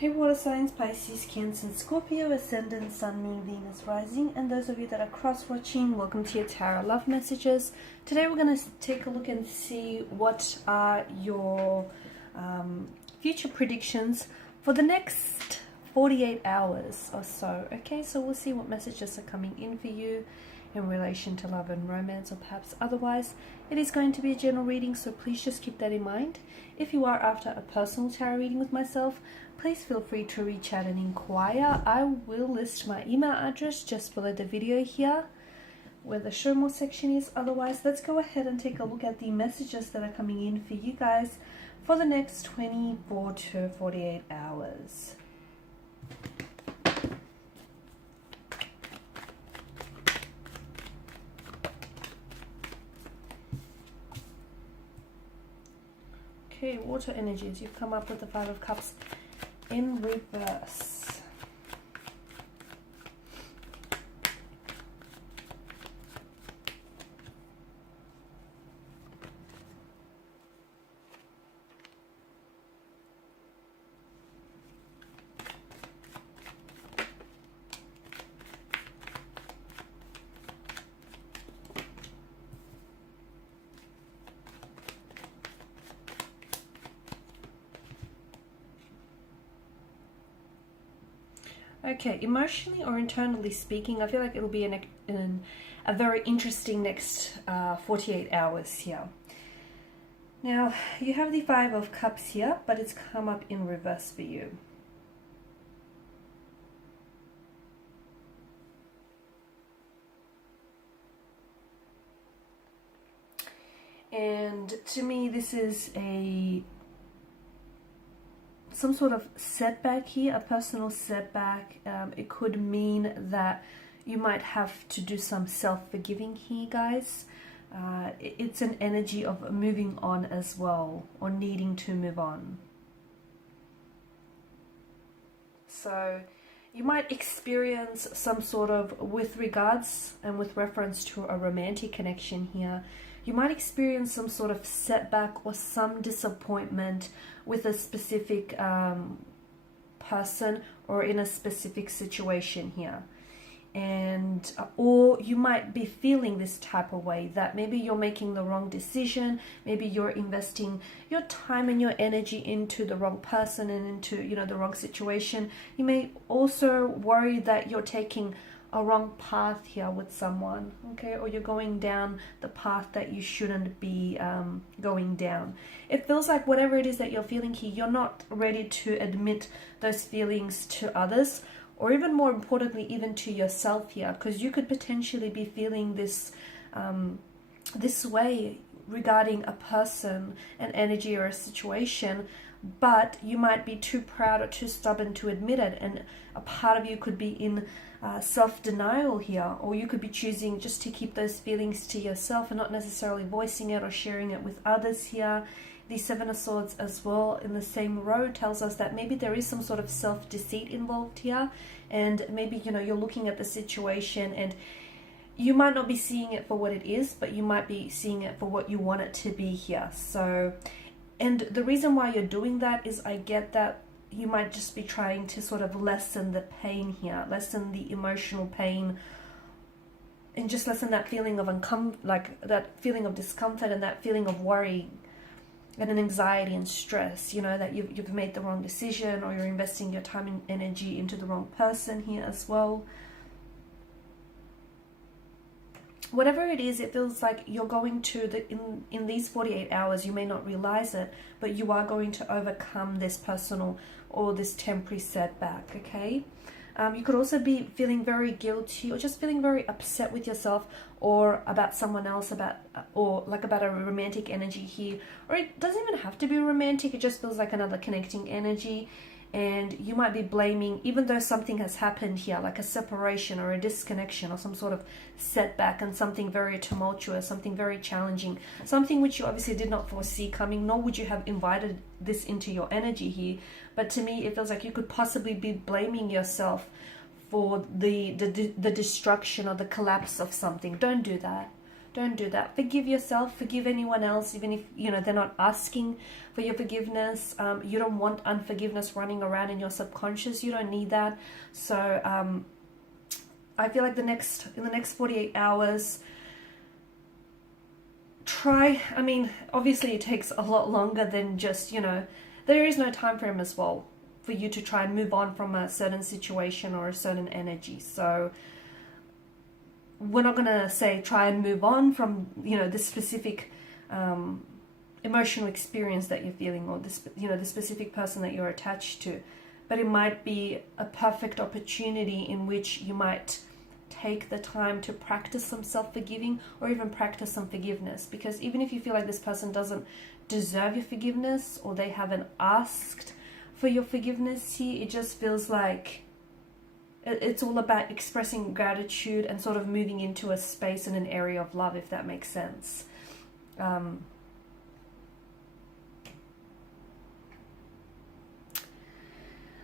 Hey water signs, Pisces, Cancer, Scorpio, Ascendant, Sun, Moon, Venus, Rising, and those of you that are cross-watching, welcome to your Tarot Love Messages. Today we're going to take a look and see what are your future predictions for the next 48 hours or so. Okay, so we'll see what messages are coming in for you in relation to love and romance, or perhaps otherwise. It is going to be a general reading, so please just keep that in mind. If you are after a personal tarot reading with myself, please feel free to reach out and inquire. I will list my email address just below the video here where the show more section is. Otherwise, let's go ahead and take a look at the messages that are coming in for you guys for the next 24 to 48 hours. Okay, water energies. You've come up with the Five of Cups in reverse. Okay, emotionally or internally speaking, I feel like it'll be a very interesting next 48 hours here. Now, you have the Five of Cups here, but it's come up in reverse for you. And to me, this is some sort of setback here, a personal setback. It could mean that you might have to do some self-forgiving here, guys. It's an energy of moving on as well, or needing to move on. So you might experience some sort of, with regards and with reference to a romantic connection here, you might experience some sort of setback or some disappointment with a specific person or in a specific situation here. And or you might be feeling this type of way, that maybe you're making the wrong decision, maybe you're investing your time and your energy into the wrong person and into, the wrong situation. You may also worry that you're taking a wrong path here with someone, okay, or you're going down the path that you shouldn't be going down. It feels like whatever it is that you're feeling here, you're not ready to admit those feelings to others, or even more importantly, even to yourself here, because you could potentially be feeling this this way regarding a person, an energy, or a situation, but you might be too proud or too stubborn to admit it, and a part of you could be in self-denial here, or you could be choosing just to keep those feelings to yourself and not necessarily voicing it or sharing it with others here. The Seven of Swords as well in the same row tells us that maybe there is some sort of self-deceit involved here, and maybe you're looking at the situation and you might not be seeing it for what it is, but you might be seeing it for what you want it to be here. So, and the reason why you're doing that is, I get that you might just be trying to sort of lessen the pain here, lessen the emotional pain, and just lessen that feeling of that feeling of discomfort and that feeling of worry and an anxiety and stress, that you've made the wrong decision, or you're investing your time and energy into the wrong person here as well. Whatever it is, it feels like you're going to, in these 48 hours, you may not realize it, but you are going to overcome this personal or this temporary setback, okay? You could also be feeling very guilty, or just feeling very upset with yourself or about someone else, or about a romantic energy here. Or it doesn't even have to be romantic, it just feels like another connecting energy. And you might be blaming, even though something has happened here, like a separation or a disconnection or some sort of setback, and something very tumultuous, something very challenging, something which you obviously did not foresee coming, nor would you have invited this into your energy here. But to me, it feels like you could possibly be blaming yourself for the destruction or the collapse of something. Don't do that. Don't do that. Forgive yourself, forgive anyone else, even if, you know, they're not asking for your forgiveness. You don't want unforgiveness running around in your subconscious. You don't need that. So I feel like in the next 48 hours, try, I mean, obviously it takes a lot longer than just, you know, there is no time frame as well for you to try and move on from a certain situation or a certain energy. So we're not going to say try and move on from, you know, this specific emotional experience that you're feeling, or this, you know, the specific person that you're attached to. But it might be a perfect opportunity in which you might take the time to practice some self-forgiving, or even practice some forgiveness. Because even if you feel like this person doesn't deserve your forgiveness, or they haven't asked for your forgiveness here, it just feels like it's all about expressing gratitude and sort of moving into a space and an area of love, if that makes sense.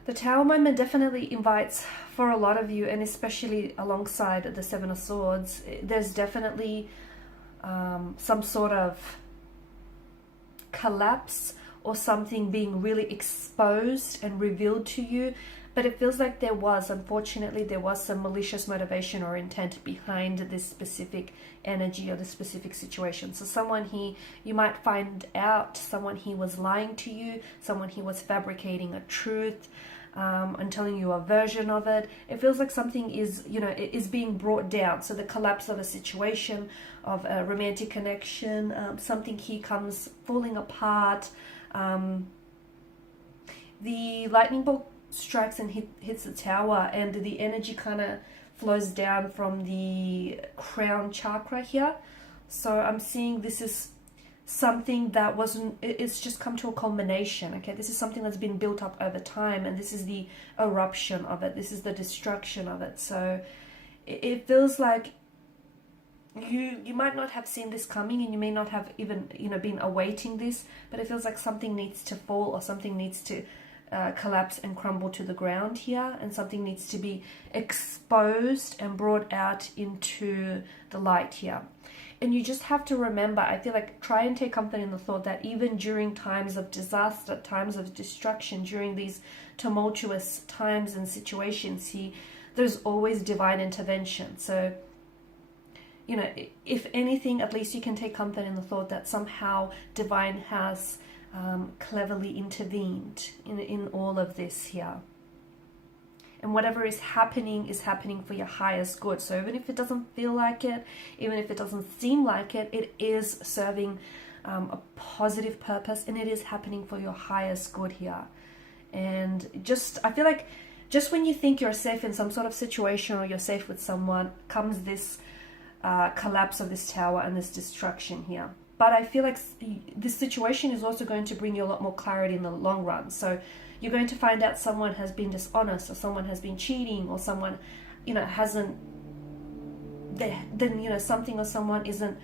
The Tower moment definitely invites, for a lot of you, and especially alongside the Seven of Swords, there's definitely some sort of collapse or something being really exposed and revealed to you. But it feels like unfortunately, there was some malicious motivation or intent behind this specific energy or this specific situation. So someone here, you might find out someone here was lying to you, someone here was fabricating a truth, and telling you a version of it. It feels like something is, you know, it is being brought down. So the collapse of a situation, of a romantic connection, something here comes falling apart. The lightning bolt strikes and hits the Tower, and the energy kind of flows down from the crown chakra here. So I'm seeing this is something that wasn't, it's just come to a culmination. Okay, this is something that's been built up over time, and this is the eruption of it, this is the destruction of it. So it feels like you might not have seen this coming, and you may not have even, you know, been awaiting this, but it feels like something needs to fall, or something needs to collapse and crumble to the ground here, and something needs to be exposed and brought out into the light here. And you just have to remember, I feel like, try and take comfort in the thought that even during times of disaster, times of destruction, during these tumultuous times and situations here, there's always divine intervention. So, you know, if anything, at least you can take comfort in the thought that somehow divine has cleverly intervened in all of this here. And whatever is happening for your highest good. So even if it doesn't feel like it, even if it doesn't seem like it, it is serving a positive purpose, and it is happening for your highest good here. And just, I feel like, just when you think you're safe in some sort of situation, or you're safe with someone, comes this collapse of this Tower and this destruction here. But I feel like this situation is also going to bring you a lot more clarity in the long run. So you're going to find out someone has been dishonest, or someone has been cheating, or someone, you know, hasn't, then, you know, something or someone isn't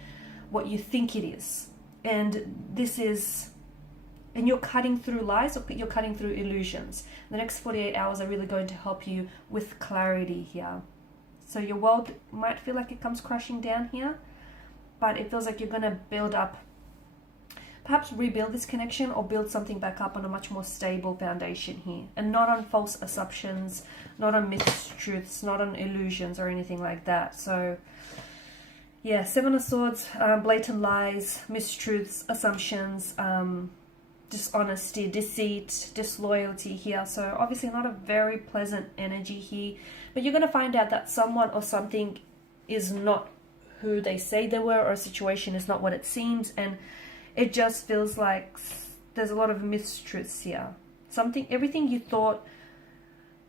what you think it is. And this is, and you're cutting through lies, or you're cutting through illusions. The next 48 hours are really going to help you with clarity here. So your world might feel like it comes crashing down here, but it feels like you're going to build up, perhaps rebuild this connection, or build something back up on a much more stable foundation here, and not on false assumptions, not on mistruths, not on illusions or anything like that. So yeah, Seven of Swords, blatant lies, mistruths, assumptions, dishonesty, deceit, disloyalty here. So obviously not a very pleasant energy here, but you're going to find out that someone or something is not who they say they were, or a situation is not what it seems, and it just feels like there's a lot of mistruths here. Everything you thought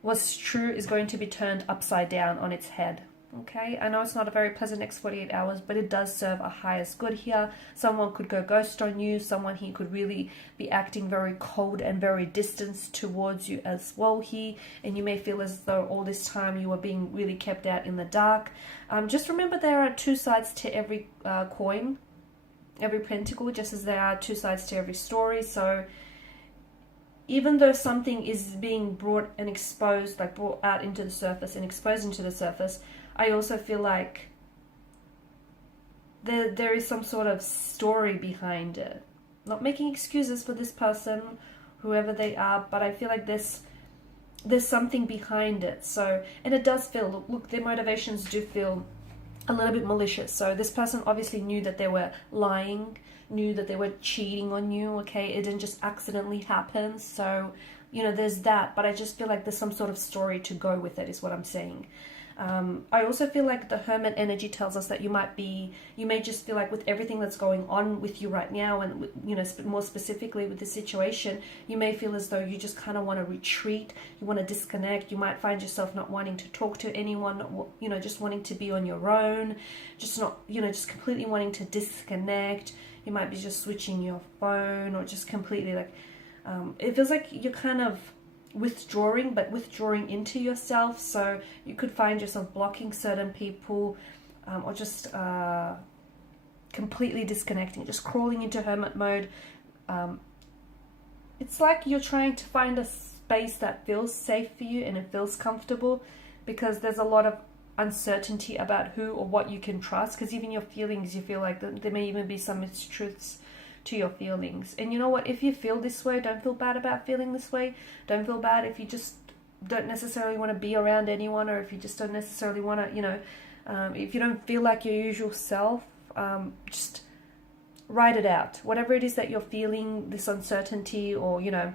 was true is going to be turned upside down on its head. Okay, I know it's not a very pleasant next 48 hours, but it does serve a highest good here. Someone could go ghost on you. Someone here could really be acting very cold and very distant towards you as well here. And you may feel as though all this time you were being really kept out in the dark. Just remember, there are two sides to every coin, every pentacle, just as there are two sides to every story. So even though something is being brought and exposed, like brought out into the surface and exposed into the surface, I also feel like there is some sort of story behind it. Not making excuses for this person, whoever they are, but I feel like there's something behind it. So, and it does feel, look, their motivations do feel a little bit malicious. So this person obviously knew that they were lying, knew that they were cheating on you, okay? It didn't just accidentally happen. So, you know, there's that, but I just feel like there's some sort of story to go with it, is what I'm saying. I also feel like the Hermit energy tells us that you may just feel like with everything that's going on with you right now, and, you know, more specifically with the situation, you may feel as though you just kind of want to retreat, you want to disconnect, you might find yourself not wanting to talk to anyone, you know, just wanting to be on your own, just not, you know, just completely wanting to disconnect. You might be just switching your phone, or just completely like, it feels like you're kind of withdrawing, but withdrawing into yourself. So you could find yourself blocking certain people, or just completely disconnecting, just crawling into hermit mode. It's like you're trying to find a space that feels safe for you and it feels comfortable, because there's a lot of uncertainty about who or what you can trust, because even your feelings, you feel like there may even be some mistruths to your feelings. And you know what, if you feel this way, don't feel bad about feeling this way. Don't feel bad if you just don't necessarily want to be around anyone, or if you just don't necessarily want to, you know, if you don't feel like your usual self, just write it out. Whatever it is that you're feeling, this uncertainty, or, you know,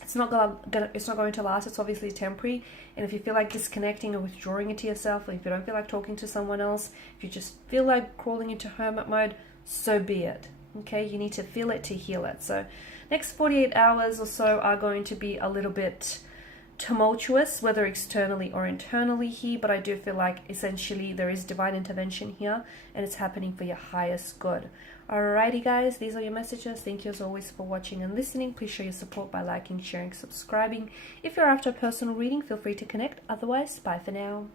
it's not going to last. It's obviously temporary. And if you feel like disconnecting or withdrawing into yourself, or if you don't feel like talking to someone else, if you just feel like crawling into hermit mode, so be it. Okay, you need to feel it to heal it. So next 48 hours or so are going to be a little bit tumultuous, whether externally or internally here, but I do feel like essentially there is divine intervention here, and it's happening for your highest good. Alrighty guys, these are your messages. Thank you as always for watching and listening. Please show your support by liking, sharing, subscribing. If you're after a personal reading, feel free to connect. Otherwise, bye for now.